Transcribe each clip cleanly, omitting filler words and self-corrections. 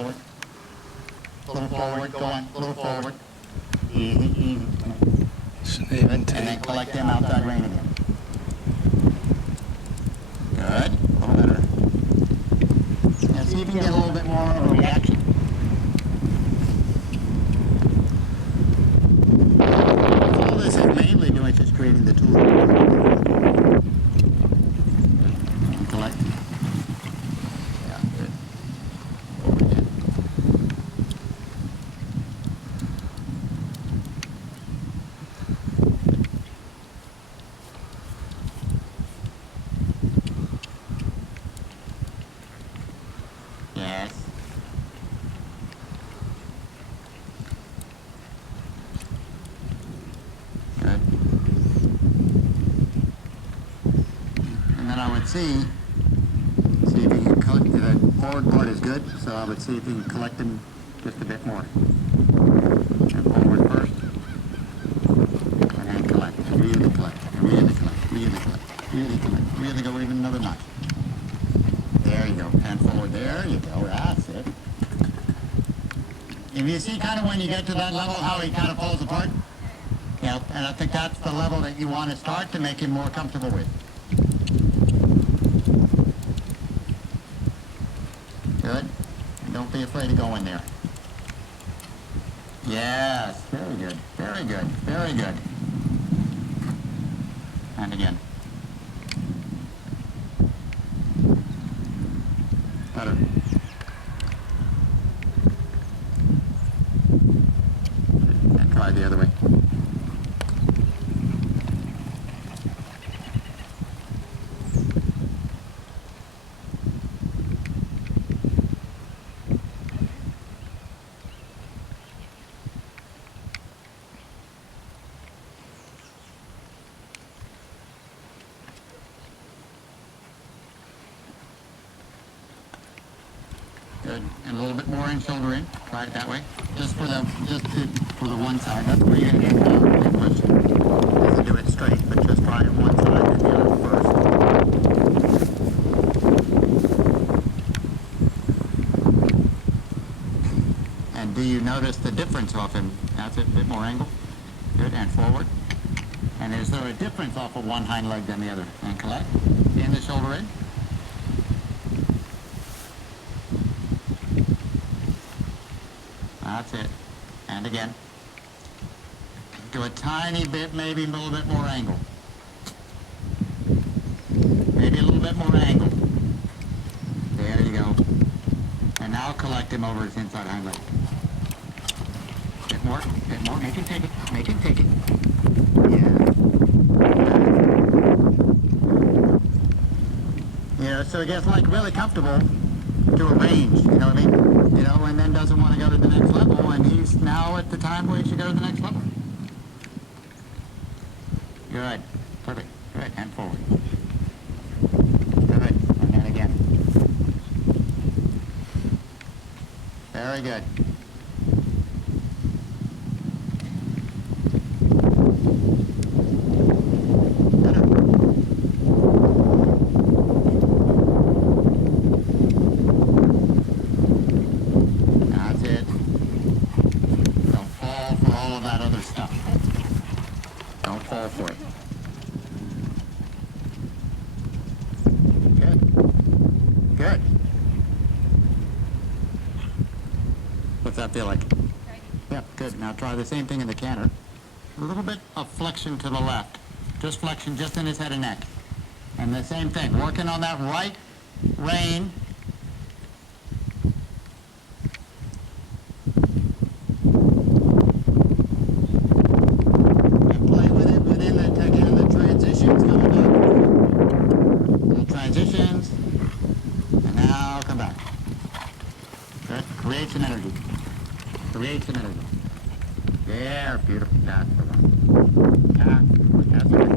forward. A little forward, go on, a little forward. Easy, easy. Good. And then collect them outside rein again. Good, a little better. Now see if you can get a little bit more of a reaction. All this is mainly doing is just creating the tool. And collect. Yeah, good. Over again. Yes. Good. And then I would see if you can collect, the forward part is good, so I would see if you can collect them just a bit more. And forward first. And then collect. Really collect. Really collect. Really collect. Really collect. Really go even another notch. There you go. And forward. There you go. That's it. If you see kind of when you get to that level how he kind of falls apart, yeah, and I think that's the level that you want to start to make him more comfortable with. Good. And don't be afraid to go in there. Yes. Very good. Very good. Very good. And again. Better. And try the other way. Good. And a little bit more in, shoulder in. Try it that way. Just for the one side. That's where you're going to get push. Doesn't do it straight, but just try it one side and the other first. And do you notice the difference off him? That's it, a bit more angle. Good, and forward. And is there a difference off of one hind leg than the other? And collect. In the shoulder in. That's it. And again. Do a tiny bit, maybe a little bit more angle. Maybe a little bit more angle. There you go. And now collect him over his inside hind leg. Bit more, bit more. Make him take it. Make him take it. Yeah. You know, so it gets like really comfortable to a range, you know what I mean? You know, and then doesn't want to go to the next level, and he's now at the time where he should go to the next level. Good. Perfect. Good. And forward. Good. And then again. Very good. Good. What's that feel like? Yeah, good. Now try the same thing in the canter. A little bit of flexion to the left. Just flexion just in his head and neck. And the same thing, working on that right rein. And play with it within the transitions coming up. Little transitions. And now come back. Good. Create some energy. Create some energy. There, beautiful. That's the one. That's it.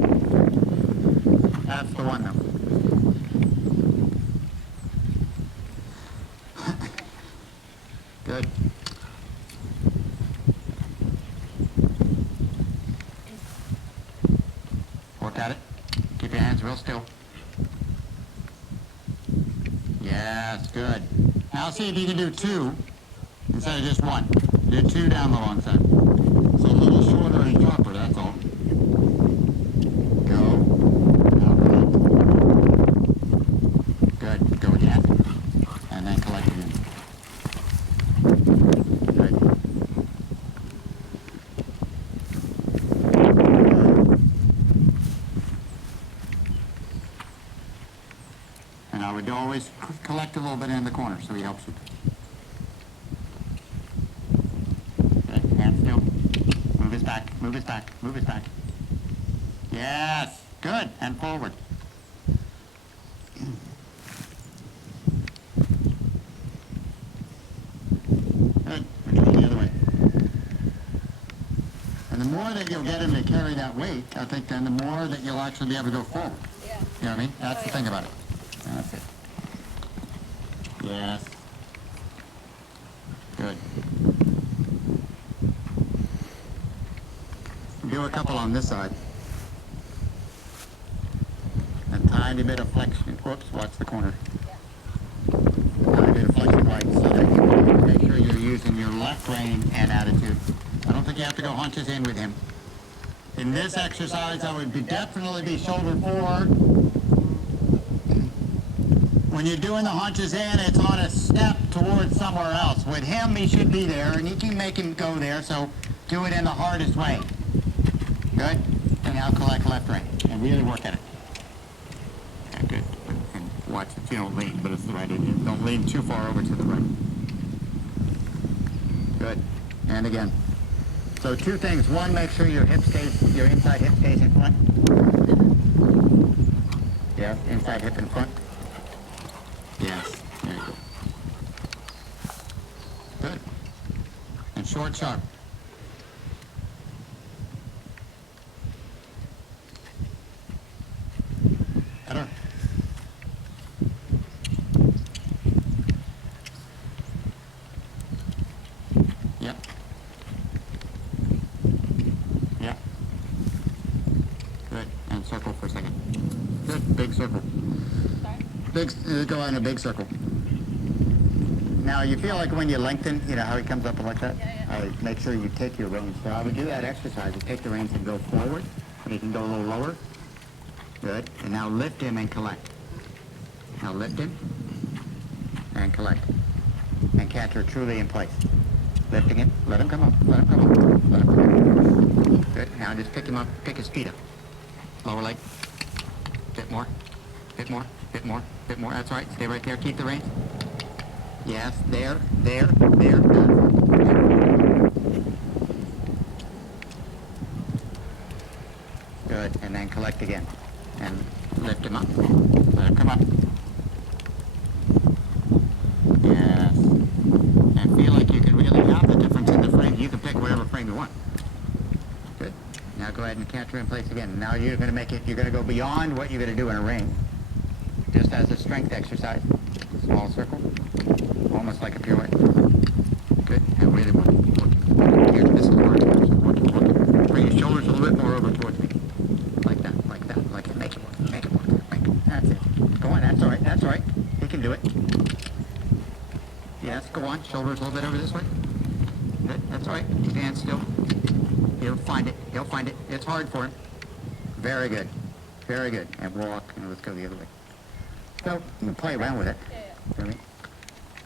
That's the one, though. Good. Work at it. Keep your hands real still. Yes, good. Now see if you can do two. Instead of just one. Do two down the long side. So a little shorter and sharper, that's all. Go. Out right. Good. Go again. And then collect again. Good. And I would always collect a little bit in the corner so he helps you. Good. Hand still. Move his back. Move his back. Move his back. Yes. Good. And forward. Good. We're going the other way. And the more that you'll get him to carry that weight, I think then the more that you'll actually be able to go forward. Yeah. You know what I mean? That's the thing about it. That's it. Yes. Good. Do a couple on this side. A tiny bit of flexion. Whoops, watch the corner. Tiny bit of flexion right so that you make sure you're using your left rein and attitude. I don't think you have to go hunches in with him. In this exercise, I would definitely be shoulder forward. When you're doing the hunches in, it's on a step towards somewhere else. With him, he should be there, and you can make him go there, so do it in the hardest way. Good? And now collect left rein, and really work at it. Okay, good. And watch that you don't lean, but it's the right idea. Don't lean too far over to the right. Good. And again. So two things. One, make sure your inside hip stays in front. Yeah, inside hip in front. Yes, there you go. Good. And short, sharp. Better. Yep. Yep. Good. And circle for a second. Good. Big circle. Go in a big circle. Now you feel like when you lengthen, you know how he comes up like that? Yeah. Make sure you take your reins. So I would do that exercise. You take the reins and go forward. And you can go a little lower. Good. And now lift him and collect. Now lift him and collect. And catch her truly in place. Lifting it. Let him come up. Let him come up. Let him come up. Good. Now just pick him up. Pick his feet up. Lower leg. Bit more. Bit more. Bit more. Bit more. That's right. Stay right there. Keep the reins. Yes. There. There. There. Good. And then collect again. And lift him up. Let him come up. Yes. And feel like you can really have the difference in the frame. You can pick whatever frame you want. Good. Now go ahead and catch her in place again. Now you're going to make it, you're going to go beyond what you're going to do in a ring. Just as a strength exercise. Small circle. Almost like a pirouette. Good. And really working. Here, this is working. Bring your shoulders a little bit more over towards me. Like that. Like that. Like it. Make it work. Make it work. Make it. That's it. Go on. That's all right. That's all right. He can do it. Yes. Go on. Shoulders a little bit over this way. Good. That's all right. Stand still. He'll find it. He'll find it. It's hard for him. Very good. Very good. And walk. And let's go the other way. So you can play around with it. Yeah. You know what I mean?